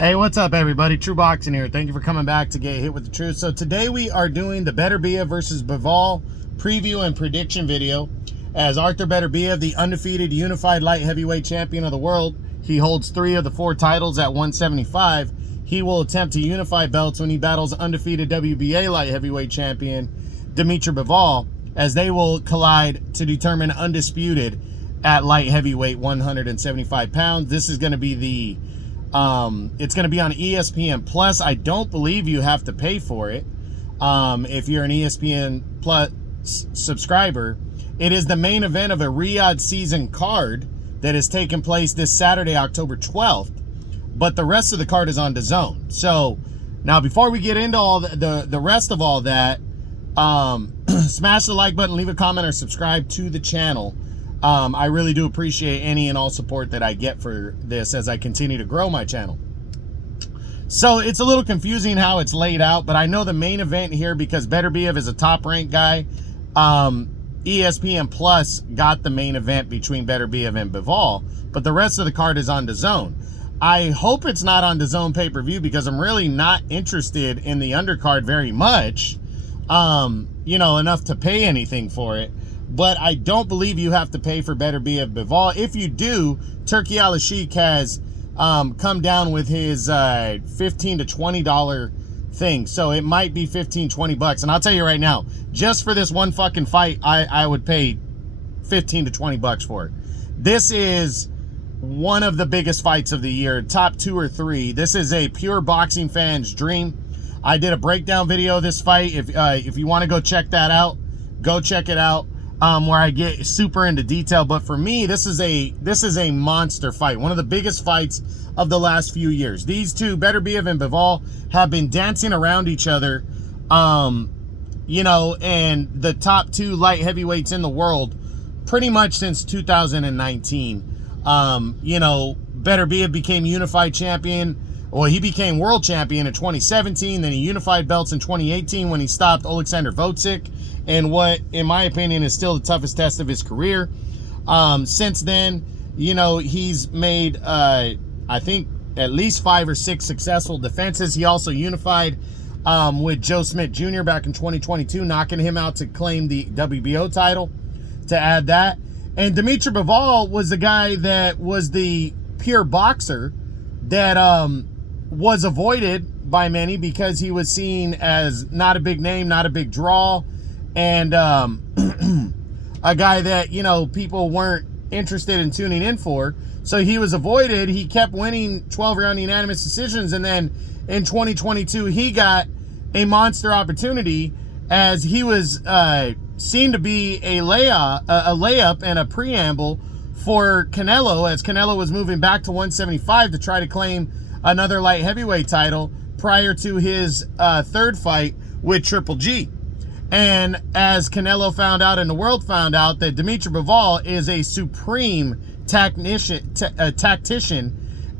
Hey, what's up, everybody? True Boxing here. Thank you for coming back to Get Hit with the Truth. So today we are doing the Beterbiev versus Bivol preview and prediction video. As Arthur Beterbiev, the undefeated unified light heavyweight champion of the world, he holds 3 of the 4 titles at 175. He will attempt to unify belts when he battles undefeated WBA light heavyweight champion Dimitri Bivol, as they will collide to determine undisputed at light heavyweight 175 pounds. This is going to be the it's going to be on ESPN Plus. I don't believe you have to pay for it if you're an ESPN Plus subscriber. It is the main event of a Riyadh season card that is taking place this Saturday, October 12th. But the rest of the card is on DAZN. So now, before we get into all the rest of all that, smash the like button, leave a comment, or subscribe to the channel. I really do appreciate any and all support that I get for this as I continue to grow my channel. So it's a little confusing how it's laid out, but I know the main event here, because Beterbiev is a top-ranked guy, ESPN Plus got the main event between Beterbiev and Bivol, but the rest of the card is on DAZN. I hope it's not on DAZN pay-per-view, because I'm really not interested in the undercard very much, you know, enough to pay anything for it. But I don't believe you have to pay for Beterbiev Bivol. If you do, Turki Al-Sheikh has come down with his $15 to $20 thing. So it might be 15, 20 bucks. And I'll tell you right now, just for this one fucking fight, I would pay 15 to 20 bucks for it. This is one of the biggest fights of the year, top 2 or 3. This is a pure boxing fan's dream. I did a breakdown video of this fight. If you want to go check that out, go check it out. Where I get super into detail. But for me, this is a monster fight, one of the biggest fights of the last few years. These two, Beterbiev and Bivol, have been dancing around each other, you know, and the top 2 light heavyweights in the world pretty much since 2019. You know, Beterbiev became unified champion. Well, he became world champion in 2017. Then he unified belts in 2018 when he stopped Alexander Votzik in what, in my opinion, is still the toughest test of his career. Since then, you know, he's made, I think, at least 5 or 6 successful defenses. He also unified with Joe Smith Jr. back in 2022, knocking him out to claim the WBO title, to add that. And Dimitri Bivol was the guy that was the pure boxer that was avoided by many because he was seen as not a big name, not a big draw, and a guy that, you know, people weren't interested in tuning in for. So he was avoided. He kept winning 12-round unanimous decisions, and then in 2022 he got a monster opportunity, as he was seen to be a layup and a preamble for Canelo, as Canelo was moving back to 175 to try to claim another light heavyweight title prior to his 3rd fight with Triple G. And as Canelo found out and the world found out, that Dimitri Bivol is a supreme tactician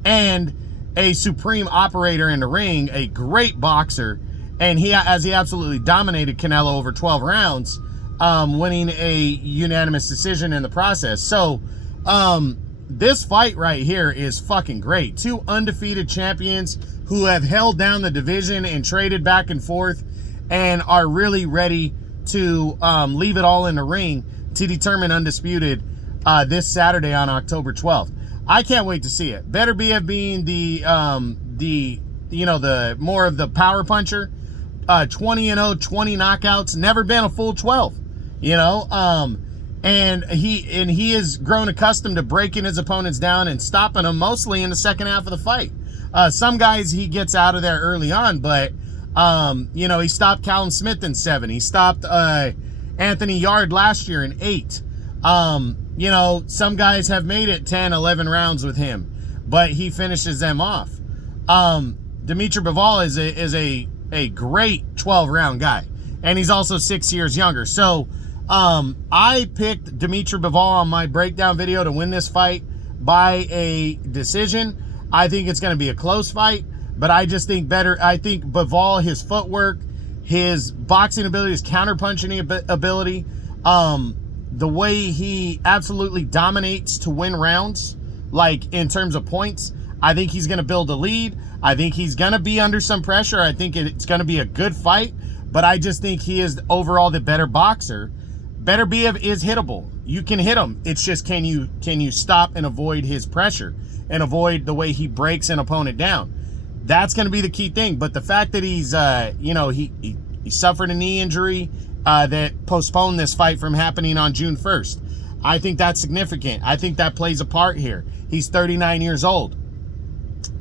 and a supreme operator in the ring, a great boxer, and he absolutely dominated Canelo over 12 rounds, winning a unanimous decision in the process. So this fight right here is fucking great. 2 undefeated champions who have held down the division and traded back and forth, and are really ready to leave it all in the ring to determine undisputed this Saturday on October 12th. I can't wait to see it. Beterbiev being the you know, the more of the power puncher, 20-0, 20 knockouts, never been a full 12, you know, and he has grown accustomed to breaking his opponents down and stopping them mostly in the second half of the fight. Some guys he gets out of there early on, but you know, he stopped Callum Smith in 7. He stopped Anthony Yard last year in 8. You know, some guys have made it 10, 11 rounds with him, but he finishes them off. Dimitri Bivol is a great 12-round guy, and he's also 6 years younger. So I picked Dimitri Bivol on my breakdown video to win this fight by a decision. I think it's going to be a close fight, but I just think I think Bivol, his footwork, his boxing ability, his counterpunching ability, the way he absolutely dominates to win rounds, like in terms of points, I think he's going to build a lead. I think he's going to be under some pressure. I think it's going to be a good fight, but I just think he is overall the better boxer. Beterbiev is hittable. You can hit him. It's just, can you stop and avoid his pressure and avoid the way he breaks an opponent down? That's going to be the key thing. But the fact that he's, he suffered a knee injury that postponed this fight from happening on June 1st. I think that's significant. I think that plays a part here. He's 39 years old.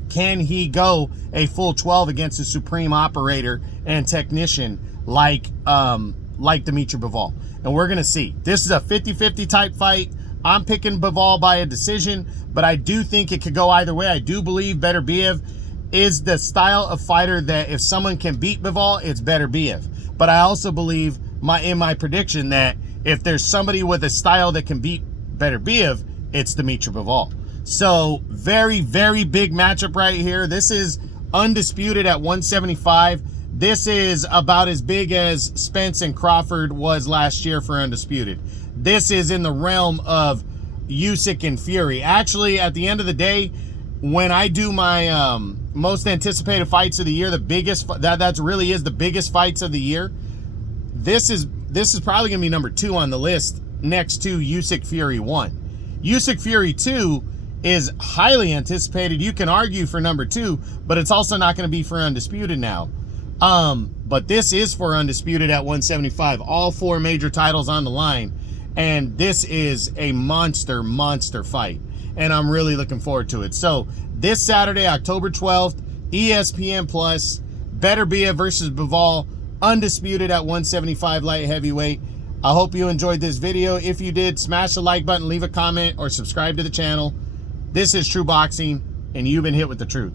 Can he go a full 12 against a supreme operator and technician like Dimitri Bivol? And we're going to see. This is a 50-50 type fight. I'm picking Bivol by a decision, but I do think it could go either way. I do believe Beterbiev is the style of fighter that if someone can beat Bivol, it's Beterbiev. But I also believe in my prediction that if there's somebody with a style that can beat Beterbiev, it's Dimitri Bivol. So very, very big matchup right here. This is undisputed at 175. This is about as big as Spence and Crawford was last year for undisputed. This is in the realm of Usyk and Fury. Actually, at the end of the day, when I do my most anticipated fights of the year, the biggest that really is the biggest fights of the year, this is probably gonna be number 2 on the list, next to Usyk Fury 1. Usyk Fury 2 is highly anticipated. You can argue for number 2, but it's also not going to be for undisputed now. But this is for undisputed at 175. All 4 major titles on the line, and this is a monster fight, and I'm really looking forward to it. So this Saturday, October 12th, ESPN Plus, Beterbiev versus Bivol, undisputed at 175 light heavyweight. I hope you enjoyed this video. If you did, smash the like button, leave a comment, or subscribe to the channel. This is True Boxing, and you've been hit with the truth.